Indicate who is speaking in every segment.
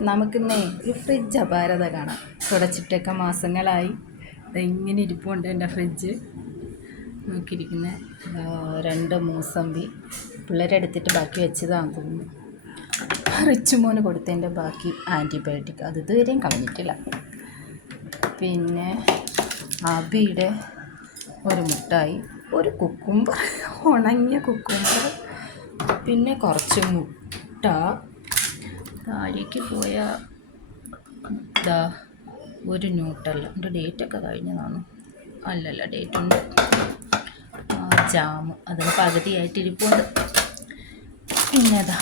Speaker 1: നമുക്കിന്നേ ഈ ഫ്രിഡ്ജ് അപാരത കാണാം. തുടച്ചിട്ടൊക്കെ മാസങ്ങളായി. ഇങ്ങനെ ഇരിപ്പുണ്ട് എന്റെ ഫ്രിഡ്ജ് നോക്കിയിരിക്കുന്ന. രണ്ട് മൂസമ്പി. പിള്ളേരെ എടുത്തിട്ട് ബാക്കി വെച്ചതാണെന്ന് തോന്നുന്നു. റിച്ചുമോന് കൊടുത്തതിന്റെ ബാക്കി ആന്റിബയോട്ടിക് അത് ഇതുവരെയും കളഞ്ഞിട്ടില്ല. പിന്നെ അബിയുടെ ഒരു മുട്ടായി. ഒരു കുക്കുംബർ ഉണങ്ങിയ കുക്കുംബർ പിന്നെ കുറച്ച് മുട്ട. താഴേക്ക് പോയ ഇതാ ഒരു ന്യൂട്ടല്ല. എന്റെ ഡേറ്റൊക്കെ കഴിഞ്ഞതാണ്? അല്ലല്ല ഡേറ്റ് ഉണ്ട്. ജാമ് അതിന് പകുതിയായിട്ട് ഇരിപ്പുണ്ട് പിന്നെ അതാ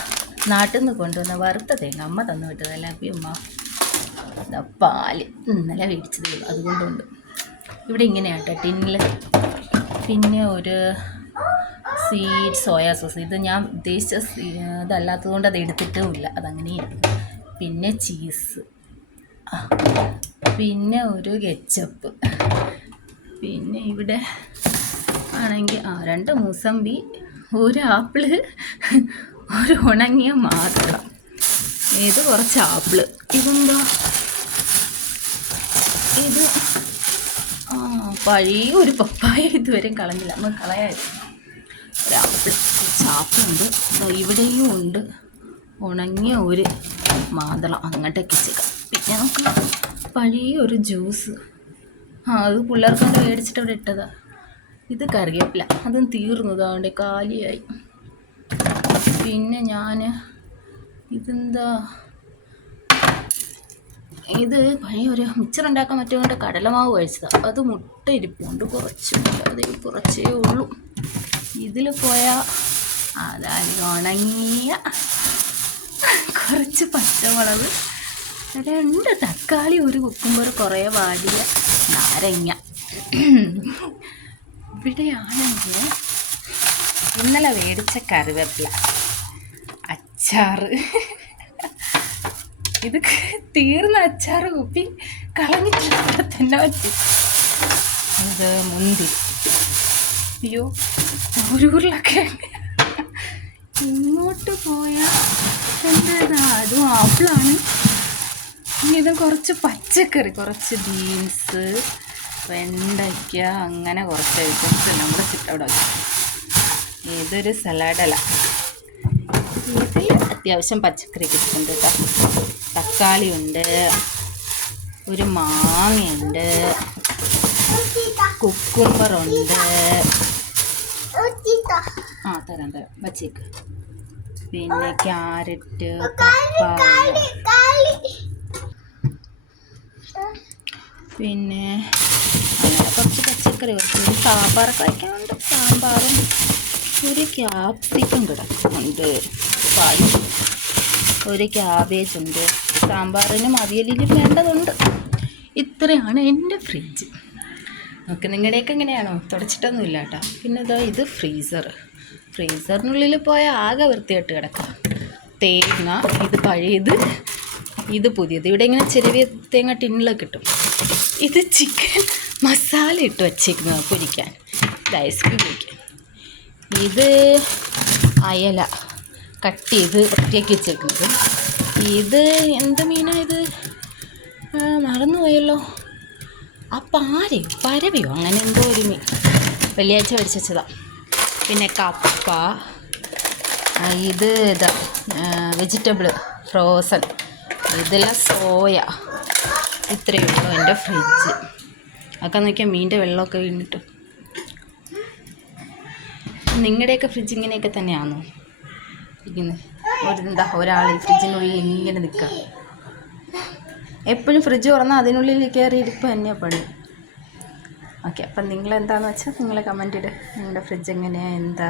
Speaker 1: നാട്ടിൽ നിന്ന് കൊണ്ടുവന്ന വറുത്ത തേങ്ങ അമ്മ തന്നു വിട്ടതല്ല? അപ്പം അമ്മ ദാ പാൽ ഇന്നലെ മേടിച്ചതേ ഉള്ളൂ. അതുകൊണ്ടുണ്ട്. ഇവിടെ ഇങ്ങനെയാട്ടോ ടിന്നിൽ പിന്നെ ഒരു സീഡ് സോയാ സോസ്. ഇത് ഞാൻ ഉദ്ദേശിച്ച ഇതല്ലാത്തത് കൊണ്ട് അത് എടുത്തിട്ടുമില്ല. അതങ്ങനെ ഇരിക്കും പിന്നെ ചീസ്. പിന്നെ ഒരു കെച്ചപ്പ്. പിന്നെ ഇവിടെ ആണെങ്കിൽ ആ രണ്ട് മൂസമ്പി ഒരു ആപ്പിൾ ഒരു ഉണങ്ങിയ മാത്രം ഇത് കുറച്ച് ആപ്പിൾ. ഇതെന്താ? ഇത് ആ പഴയ ഒരു പപ്പായ ഇതുവരെ കളഞ്ഞില്ല. നമ്മൾ കളയായിരുന്നു ഒരു ആപ്പിൾ ചാപ്പുണ്ട്. ദാ ഇവിടെയും ഉണ്ട്. ഉണങ്ങിയ ഒരു മാതളം അങ്ങോട്ടേക്ക് ചെയ്യാം പിന്നെ നമുക്ക് പഴയ ഒരു ജ്യൂസ്. ആ അത് പിള്ളേർക്ക് കൊണ്ട് മേടിച്ചിട്ട് അവിടെ ഇട്ടതാ. ഇത് കറിവേപ്പില. അതും തീർന്നു. അതുകൊണ്ട് കാലിയായി. പിന്നെ ഞാൻ ഇതെന്താ? ഇത് പഴയ ഒരു മിച്ചർ ഉണ്ടാക്കാൻ പറ്റുകൊണ്ട് കടലമാവ് കഴിച്ചതാണ് അത് മുട്ട ഇരിപ്പുണ്ട്. കുറച്ച് അത് കുറച്ചേ ഉള്ളൂ. ഇതിൽ പോയാൽ അതായത് ഉണങ്ങിയ കുറച്ച് പച്ചമുളക് രണ്ട് തക്കാളി ഒരു കുക്കുമ്പർ കുറേ വാടിയ നാരങ്ങ. ഇവിടെയാണെങ്കിൽ ഇന്നലെ മേടിച്ച കറിവേപ്പില അച്ചാറ്. ഇത് തീർന്ന അച്ചാറ് കുപ്പി കളഞ്ഞിട്ടില്ല തന്നെ പറ്റി. ഇത് മുന്തിരി. അയ്യോ ഒരു ഉരുളൊക്കെ. ഇങ്ങോട്ട് പോയാൽ എന്താ അതും ആപ്പിളാണ്. ഇത് കുറച്ച് പച്ചക്കറി കുറച്ച് ബീൻസ് വെണ്ടയ്ക്ക അങ്ങനെ കുറച്ച് ഐറ്റംസ് നമ്മുടെ ചുറ്റവിടെ ഇതൊരു സലാഡല ഇതിൽ അത്യാവശ്യം പച്ചക്കറി കിട്ടുന്നുണ്ട് കേട്ടോ. തക്കാളി ഉണ്ട് ഒരു മാങ്ങയുണ്ട് കുക്കുംബറുണ്ട് ആ തരാം തരാം. വച്ചേക്ക്. പിന്നെ ക്യാരറ്റ് പിന്നെ അങ്ങനെ കുറച്ച് പച്ചക്കറി കുറച്ച് ഒരു സാമ്പാറൊക്കെ വയ്ക്കാനുണ്ട്. സാമ്പാറും ഒരു ക്യാപ്സിക്കം കിടക്കുന്നുണ്ട്. പാലും ഒരു ക്യാബേജ് ഉണ്ട്. സാമ്പാറിന് അവിയലിനും വേണ്ടതുണ്ട്. ഇത്രയാണ് എന്റെ ഫ്രിഡ്ജ്. നമുക്ക് നിങ്ങളുടെയൊക്കെ എങ്ങനെയാണോ? തുടച്ചിട്ടൊന്നുമില്ല കേട്ടോ. പിന്നെ ഇതാ ഇത് ഫ്രീസർ ഫ്രീസറിനുള്ളിൽ പോയാൽ ആകെ വൃത്തിയായിട്ട് കിടക്കാം തേങ്ങ ഇത് പഴയത് ഇത് പുതിയത്. ഇവിടെ ഇങ്ങനെ ചെറിയ തേങ്ങ ടിന്നിലൊക്കെ കിട്ടും. ഇത് ചിക്കൻ മസാല ഇട്ട് വച്ചേക്കുന്നത് പൊരിക്കാൻ. ഇത് ഐസ്ക്രീം പൊരിക്കാൻ ഇത് അയല കട്ട് ചെയ്ത് ഒറ്റയ്ക്ക് വെച്ചേക്കുന്നത്. ഇത് എന്ത് മീനാണ് ഇത്? മറന്നുപോയല്ലോ. ആ പാരയോ? പരവയോ? അങ്ങനെ എന്തോ ഒരു മീൻ. വെള്ളിയാഴ്ച മേടിച്ചതാ പിന്നെ കപ്പ. ഇത് ഇതാ വെജിറ്റബിൾ ഫ്രോസൺ ഇതെല്ലാം സോയ ഇത്രയേ ഉള്ളൂ എന്റെ ഫ്രിഡ്ജ് അതൊക്കെ നോക്കിയാൽ മീന്റെ വെള്ളമൊക്കെ വീണിട്ട്. നിങ്ങളുടെയൊക്കെ ഫ്രിഡ്ജ് ഇങ്ങനെയൊക്കെ തന്നെയാണോ? ഇരിക്കുന്നത് ഒരു എന്താ ഒരാൾ ഫ്രിഡ്ജിനുള്ളിൽ ഇങ്ങനെ നിൽക്കുക എപ്പോഴും ഫ്രിഡ്ജ് തുറന്നാൽ അതിനുള്ളിൽ കയറി ഇരിപ്പ് തന്നെയാണ് പണി. ഓക്കെ അപ്പം നിങ്ങൾ എന്താണെന്ന് വെച്ചാൽ നിങ്ങൾ കമന്റ് നിങ്ങളുടെ ഫ്രിഡ്ജ് എങ്ങനെയാണ് എന്താ?